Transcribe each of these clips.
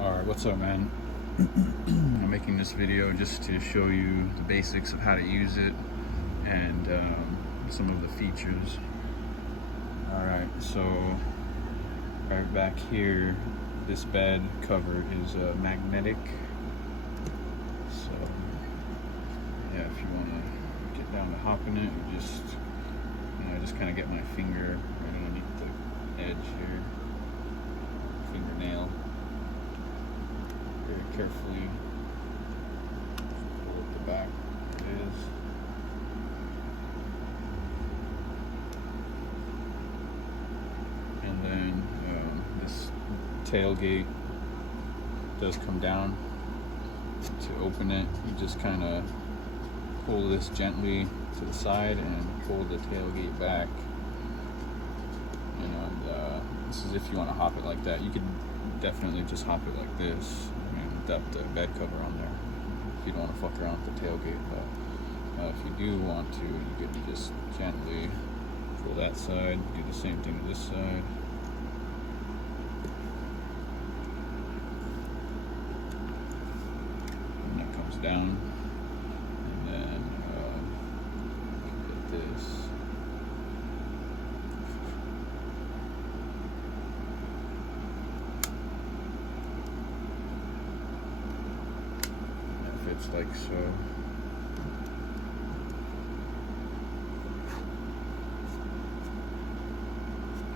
Alright, what's up, man? I'm making this video just to show you the basics of how to use it and some of the features. Alright, so right back here, this bed cover is magnetic. So yeah, if you want to get down to hopping it, you just, I just kind of get my finger right underneath the edge here, fingernail. Very carefully pull up the back. There it is. And then this tailgate does come down. To open it, you just kind of pull this gently to the side and pull the tailgate back. And this is if you want to hop it like that. You could definitely just hop it like this. That bed cover on there if you don't want to fuck around with the tailgate, but if you do want to, you could just gently pull that side, do the same thing to this side. And that comes down, and then get this. It's like so.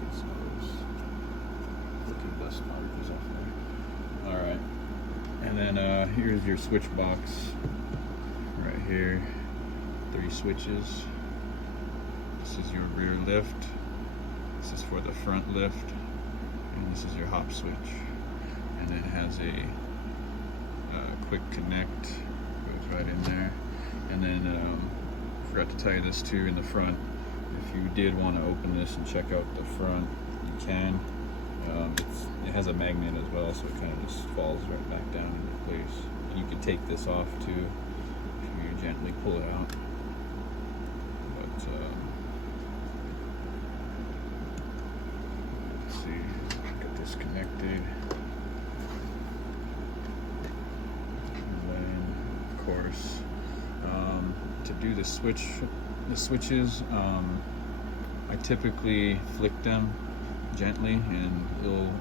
Get some of those looking dust particles off there. Alright. And then here's your switch box. Right here. 3 switches. This is your rear lift. This is for the front lift. And this is your hop switch. And then it has a quick connect, goes right in there. And then I forgot to tell you this too, in the front, if you did want to open this and check out the front, you can. It has a magnet as well, so it kind of just falls right back down into place. And you can take this off too if you gently pull it out. But let's see, get this connected. Course, to do the switches, I typically flick them gently, and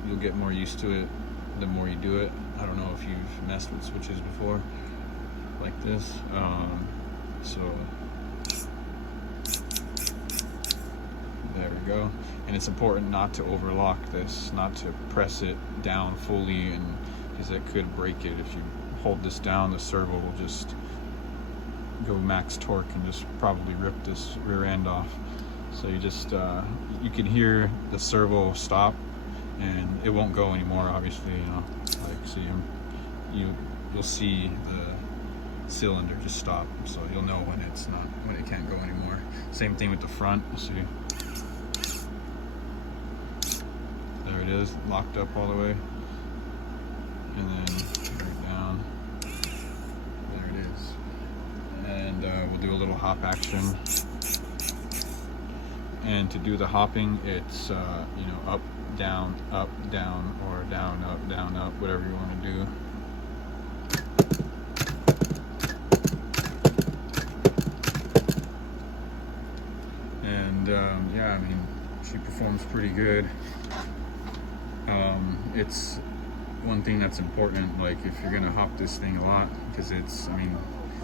you'll get more used to it the more you do it. I don't know if you've messed with switches before like this. So there we go. And it's important not to overlock this, not to press it down fully, and because it could break it. If you hold this down, the servo will just go max torque and just probably rip this rear end off. So you just you can hear the servo stop, and it won't go anymore, obviously. Like, see him, you'll see the cylinder just stop, so you'll know when it can't go anymore. Same thing with the front. See, there it is, locked up all the way, and then right down. There it is. And we'll do a little hop action. And to do the hopping, it's up, down, or down, up, whatever you want to do. And yeah, I mean, she performs pretty good. It's one thing that's important, like if you're gonna hop this thing a lot, because it's, I mean,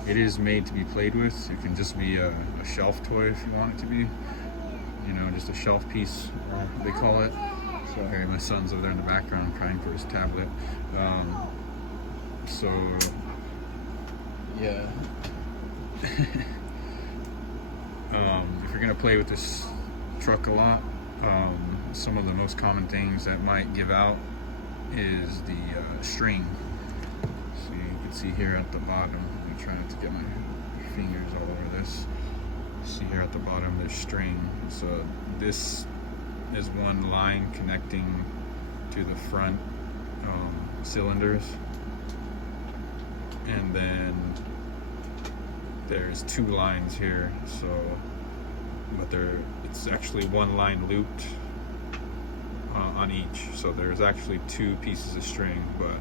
it is made to be played with. It can just be a shelf toy if you want it to be, just a shelf piece, they call it. Sorry, my son's over there in the background crying for his tablet. So yeah. If you're gonna play with this truck a lot, some of the most common things that might give out is the string. So you can see here at the bottom, I'm trying to get my fingers all over this. See here at the bottom, there's string. So this is one line connecting to the front cylinders, and then there's 2 lines here. So, but it's actually one line looped on each. So there's actually 2 pieces of string, but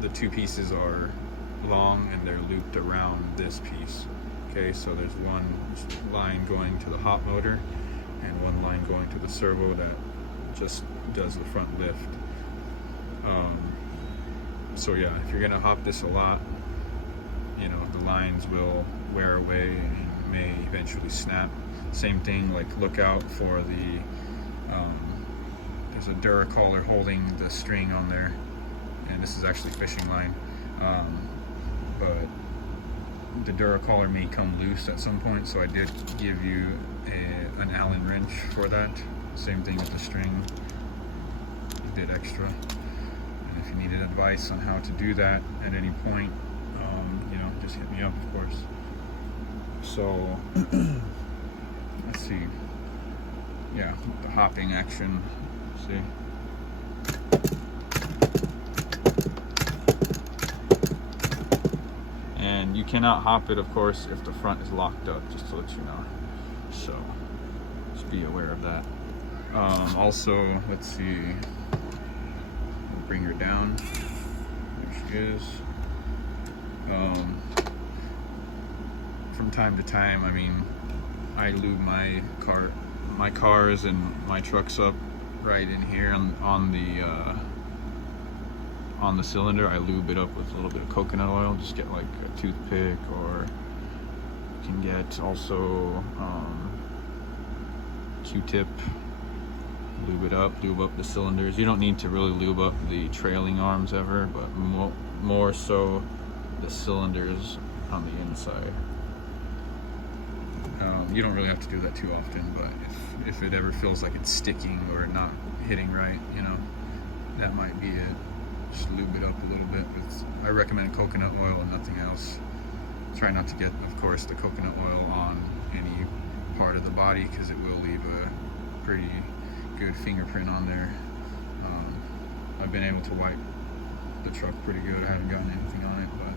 the two pieces are long and they're looped around this piece. Okay, so there's one line going to the hop motor and one line going to the servo that just does the front lift. So yeah, if you're gonna hop this a lot, you know, the lines will wear away and may eventually snap. Same thing, like look out for the there's a Duracollar holding the string on there, and this is actually fishing line, but the Duracollar may come loose at some point, so I did give you an Allen wrench for that. Same thing with the string, I did extra. And if you needed advice on how to do that at any point, you know, just hit me up, of course. So let's see, yeah, the hopping action, see. And you cannot hop it, of course, if the front is locked up, just to let you know. So just be aware of that. Also, let's see, we'll bring her down. There she is. From time to time, I mean, I lube my cars and my trucks up right in here on the cylinder. I lube it up with a little bit of coconut oil. Just get like a toothpick, or you can get also Q-tip. Lube it up, lube up the cylinders. You don't need to really lube up the trailing arms ever, but more so the cylinders on the inside. You don't really have to do that too often, but if it ever feels like it's sticking or not hitting right, you know, that might be it. Just lube it up a little bit. I recommend coconut oil and nothing else. Try not to get, of course, the coconut oil on any part of the body, because it will leave a pretty good fingerprint on there. I've been able to wipe the truck pretty good. I haven't gotten anything on it, but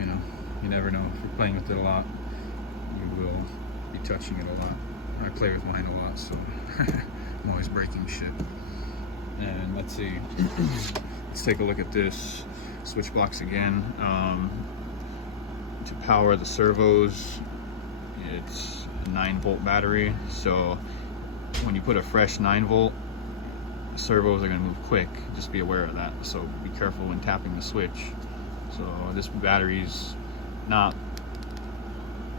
you know, you never know. If you're playing with it a lot, you will be touching it a lot. I play with mine a lot, so I'm always breaking shit. And let's see, let's take a look at this Switchbox again. To power the servos, it's a 9-volt battery, so when you put a fresh 9-volt, servos are going to move quick. Just be aware of that, so be careful when tapping the switch. So this battery's not,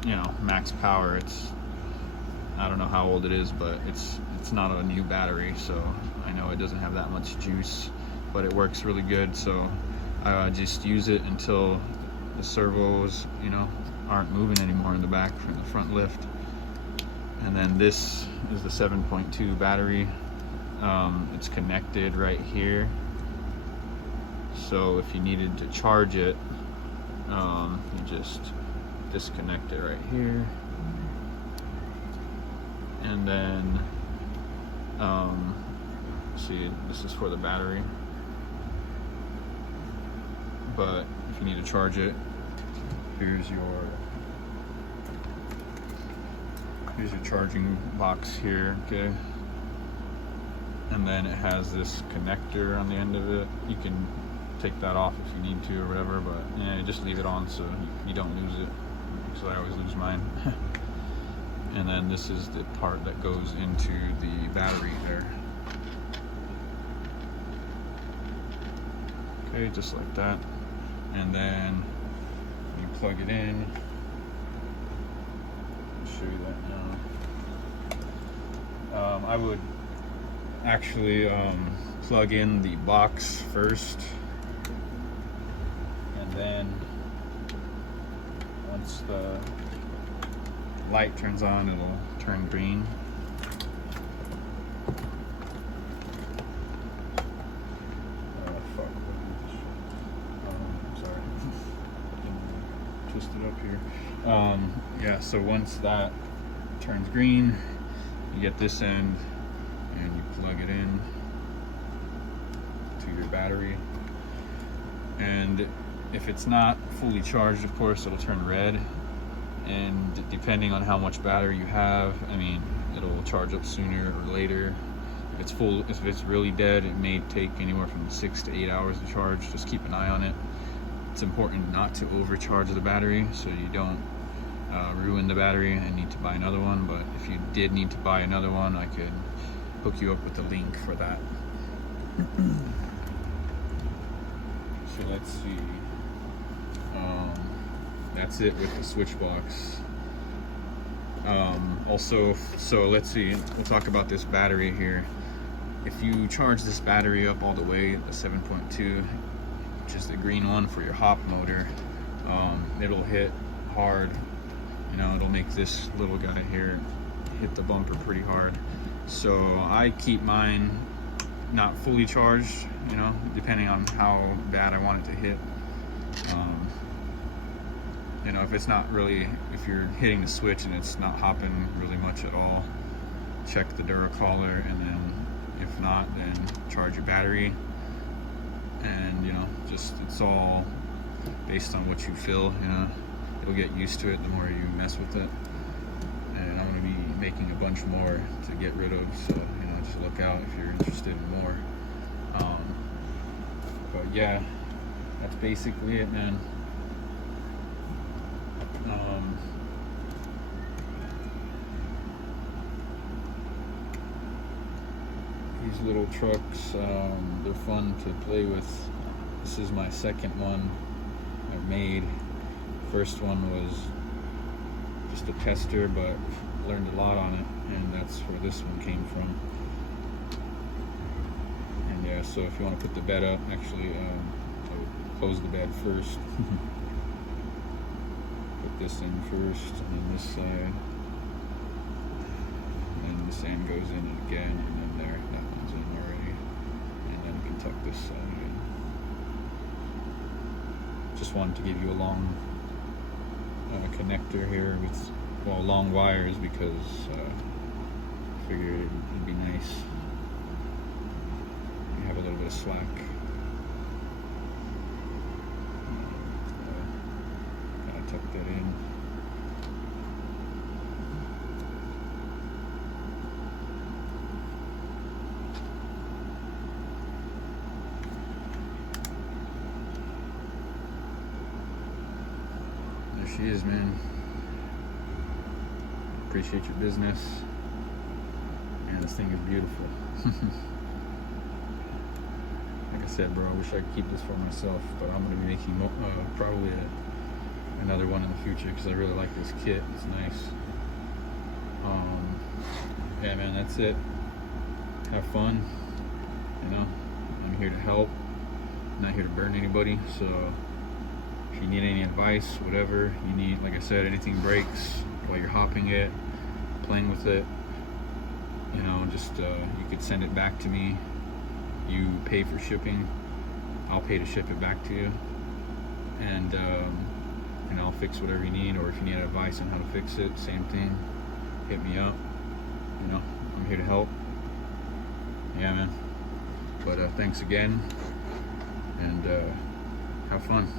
you know, max power. It's, I don't know how old it is, but it's not a new battery, so I know it doesn't have that much juice, but it works really good. So I just use it until the servos, you know, aren't moving anymore in the back from the front lift. And then this is the 7.2 battery. It's connected right here, so if you needed to charge it, you just disconnect it right here, and then see, this is for the battery, but if you need to charge it, here's your charging box here, okay? And then it has this connector on the end of it. You can take that off if you need to or whatever, but yeah, just leave it on so you don't lose it, because I always lose mine. And then this is the part that goes into the battery there. Okay, just like that. And then you plug it in. I'll show you that now. I would actually plug in the box first, and then once the light turns on, it'll turn green. Sorry, twist it up here. Yeah, so once that turns green, you get this end and you plug it in to your battery, and if it's not fully charged, of course, it'll turn red, and depending on how much battery you have, I mean, it'll charge up sooner or later. If it's full, if it's really dead, it may take anywhere from 6 to 8 hours to charge. Just keep an eye on it. It's important not to overcharge the battery so you don't ruin the battery and need to buy another one. But if you did need to buy another one, I could hook you up with the link for that. So let's see. That's it with the Switchbox. Also, so let's see, we'll talk about this battery here. If you charge this battery up all the way, the 7.2, which is the green one for your hop motor, it'll hit hard. You know, it'll make this little guy here hit the bumper pretty hard. So I keep mine not fully charged, you know, depending on how bad I want it to hit. You know, if it's not really, if you're hitting the switch and it's not hopping really much at all, check the Duracollar, and then if not, then charge your battery. And you know, just, it's all based on what you feel. You know, you'll get used to it the more you mess with it. And I'm going to be making a bunch more to get rid of, so you know, just look out if you're interested in more. But yeah, that's basically it, man. These little trucks, they're fun to play with. This is my second one I've made. First one was just a tester, but learned a lot on it, and that's where this one came from. And yeah, so if you want to put the bed up, actually, I would close the bed first. Put this in first, and then this side, and then this end goes in again, and then there, that one's in already, and then you can tuck this side in. Just wanted to give you a long connector here with, well, long wires, because I figured it'd be nice. You have a little bit of slack. Tuck that in. There she is, man. Appreciate your business. And this thing is beautiful. Like I said, bro, I wish I could keep this for myself, but I'm going to be making probably another one in the future, because I really like this kit. It's nice. Yeah, man, that's it. Have fun. You know, I'm here to help. I'm not here to burn anybody. So if you need any advice, whatever you need, like I said, anything breaks while you're hopping it, playing with it, you know, just you could send it back to me. You pay for shipping. I'll pay to ship it back to you. And I'll fix whatever you need, or if you need advice on how to fix it, same thing, hit me up. You know, I'm here to help. Yeah, man. But thanks again, and have fun.